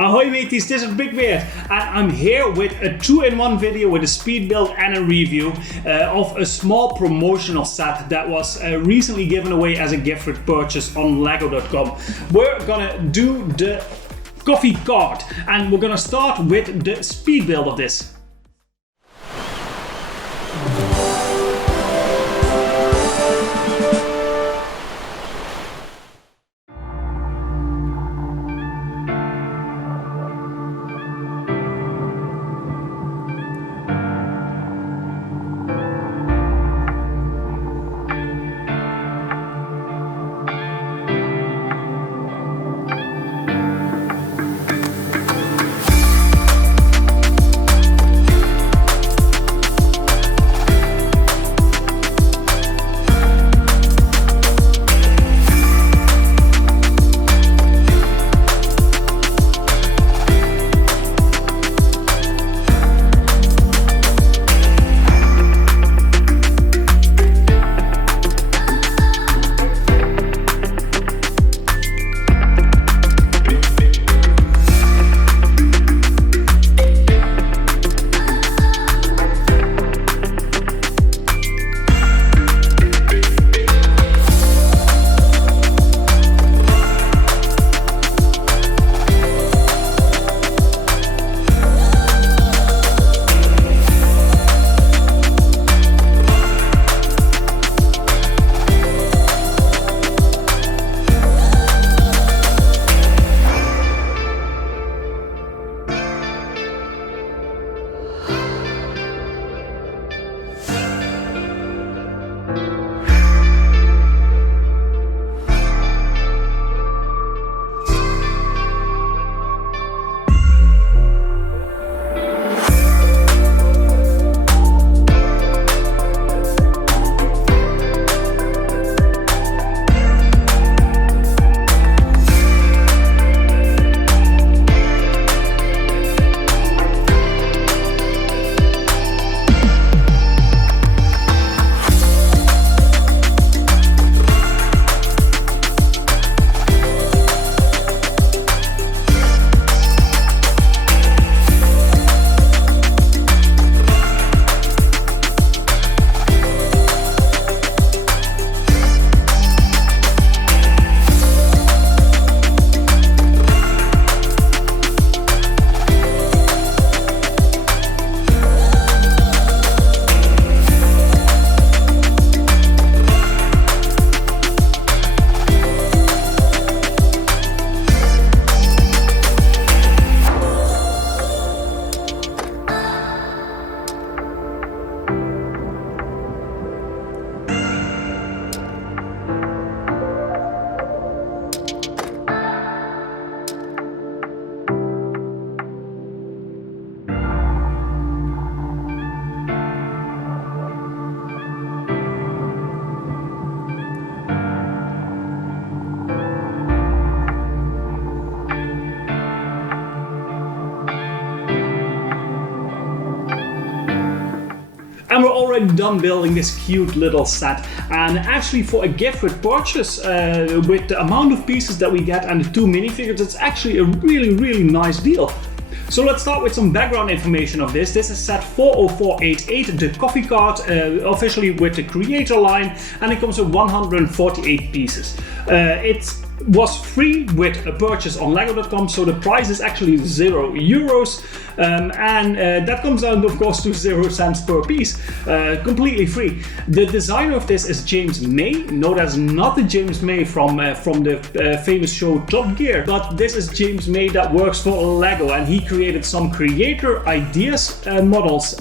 Ahoy mateys, this is BrickBeard and I'm here with a 2-in-1 video with a speed build and a review of a small promotional set that was recently given away as a gift with purchase on lego.com. We're gonna do the coffee cart and we're gonna start with the speed build of this. And we're already done building this cute little set, and actually for a gift with purchase with the amount of pieces that we get and the 2 minifigures, it's actually a really nice deal. So let's start with some background information of this. This is set 40488, the coffee cart, officially with the creator line, and it comes with 148 pieces. It was free with a purchase on lego.com, so the price is actually €0, and that comes down of course to 0 cents per piece, completely free. The designer of this is James May. No, that's not the James May from the famous show Top Gear, but this is James May that works for Lego, and he created some creator ideas, models,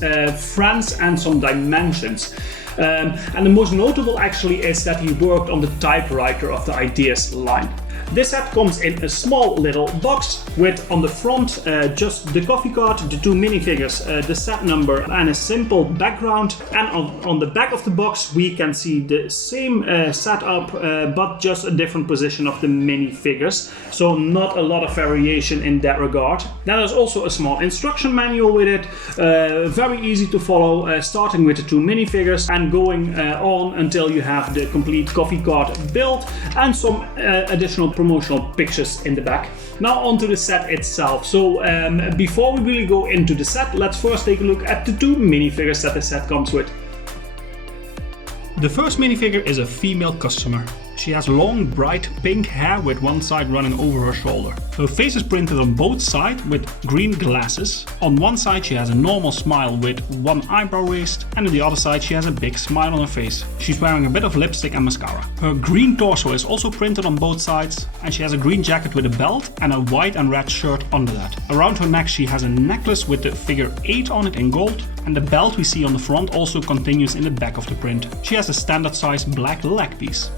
friends, and some dimensions. And the most notable actually is that he worked on the typewriter of the ideas line. This set comes in a small little box with on the front just the coffee cart, the 2 minifigures, the set number and a simple background, and on the back of the box we can see the same setup but just a different position of the minifigures, so not a lot of variation in that regard. Then there's also a small instruction manual with it, very easy to follow, starting with the 2 minifigures and going on until you have the complete coffee cart built, and some additional promotional pictures in the back. Now onto the set itself. So before we really go into the set, let's first take a look at the 2 minifigures that the set comes with. The first minifigure is a female customer. She has long, bright pink hair with one side running over her shoulder. Her face is printed on both sides with green glasses. On one side she has a normal smile with one eyebrow raised, and on the other side she has a big smile on her face. She's wearing a bit of lipstick and mascara. Her green torso is also printed on both sides, and she has a green jacket with a belt and a white and red shirt under that. Around her neck she has a necklace with the figure 8 on it in gold, and the belt we see on the front also continues in the back of the print. She has a standard size black leg piece.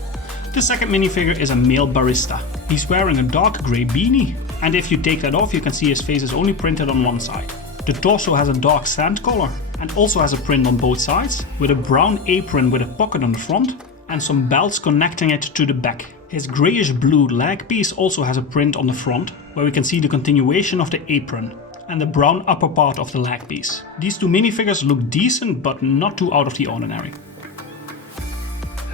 The second minifigure is a male barista. He's wearing a dark grey beanie, and if you take that off you can see his face is only printed on one side. The torso has a dark sand color and also has a print on both sides, with a brown apron with a pocket on the front and some belts connecting it to the back. His greyish blue leg piece also has a print on the front, where we can see the continuation of the apron and the brown upper part of the leg piece. These 2 minifigures look decent but not too out of the ordinary.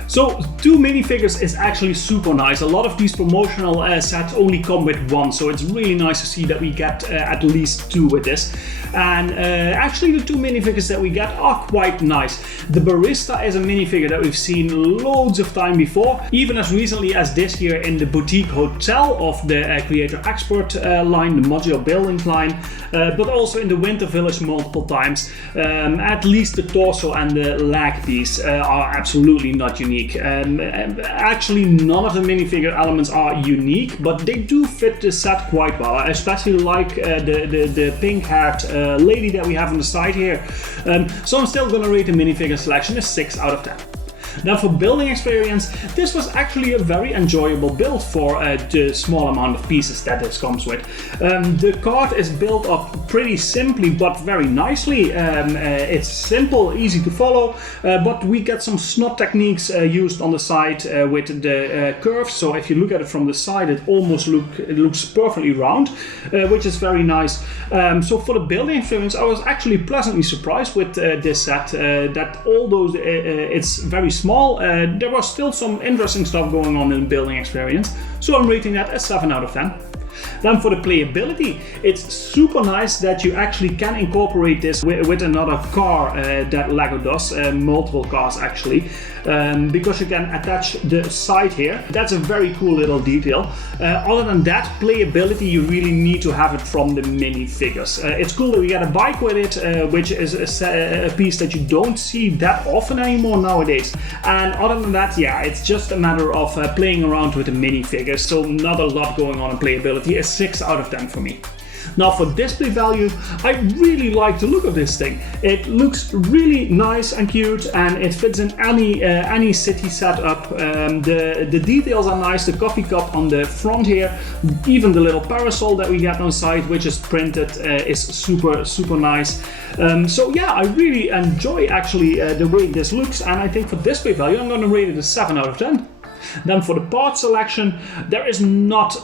So 2 minifigures is actually super nice. A lot of these promotional sets only come with 1, so it's really nice to see that we get at least 2 with this. And actually the 2 minifigures that we get are quite nice. The Barista is a minifigure that we've seen loads of time before, even as recently as this year in the boutique hotel of the Creator Expert line, the modular buildings line, but also in the Winter Village multiple times. At least the torso and the leg piece are absolutely not unique. Actually, none of the minifigure elements are unique, but they do fit the set quite well. I especially like the pink-haired lady that we have on the side here. So I'm still gonna rate the minifigure selection a 6 out of 10. Now for building experience, this was actually a very enjoyable build for the small amount of pieces that this comes with. The cart is built up pretty simply but very nicely. It's simple, easy to follow, but we get some snot techniques used on the side with the curves. So if you look at it from the side, it looks perfectly round, which is very nice. So for the building experience, I was actually pleasantly surprised with this set, that although it's very small, there was still some interesting stuff going on in the building experience, so I'm rating that a 7 out of 10. Then for the playability, it's super nice that you actually can incorporate this with another car that LEGO does, multiple cars actually, because you can attach the side here. That's a very cool little detail. Other than that, playability, you really need to have it from the minifigures. It's cool that we get a bike with it, which is a piece that you don't see that often anymore nowadays. And other than that, yeah, it's just a matter of playing around with the minifigures, so not a lot going on in playability. A 6 out of 10 for me. Now for display value, I really like the look of this thing. It looks really nice and cute, and it fits in any city setup. The details are nice. The coffee cup on the front here, even the little parasol that we get on side, which is printed, is super nice. So yeah, I really enjoy actually the way this looks, and I think for display value, I'm going to rate it a 7 out of 10. Then for the part selection, there is not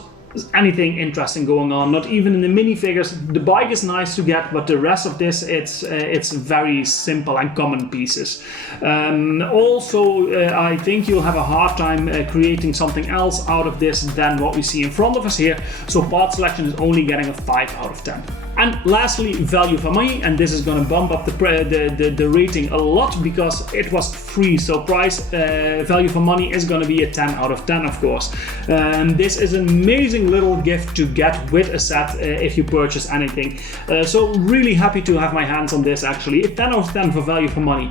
anything interesting going on, not even in the minifigures. The bike is nice to get, but the rest of this, it's very simple and common pieces. Also, I think you'll have a hard time creating something else out of this than what we see in front of us here, so part selection is only getting a 5 out of 10. And lastly, value for money, and this is going to bump up the rating a lot because it was free, so price value for money is going to be a 10 out of 10, of course. This is an amazing little gift to get with a set if you purchase anything, so really happy to have my hands on this. Actually, a 10 out of 10 for value for money.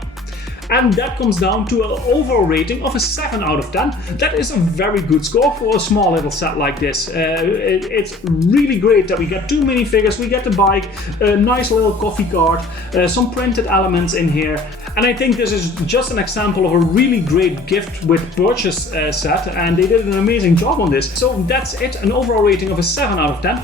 And that comes down to an overall rating of a 7 out of 10. That is a very good score for a small little set like this. It's really great that we get 2 minifigures, we get the bike, a nice little coffee cart, some printed elements in here. And I think this is just an example of a really great gift with purchase set, and they did an amazing job on this. So that's it, an overall rating of a 7 out of 10.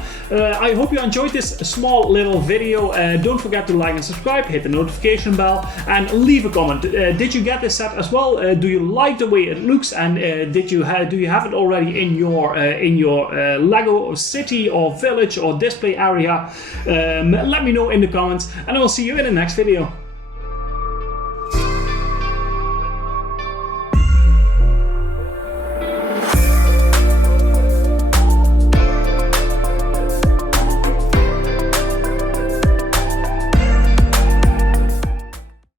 I hope you enjoyed this small little video. Don't forget to like and subscribe, hit the notification bell, and leave a comment. Did you get this set as well? Do you like the way it looks? And do you have it already in your Lego city or village or display area? Let me know in the comments, and I will see you in the next video.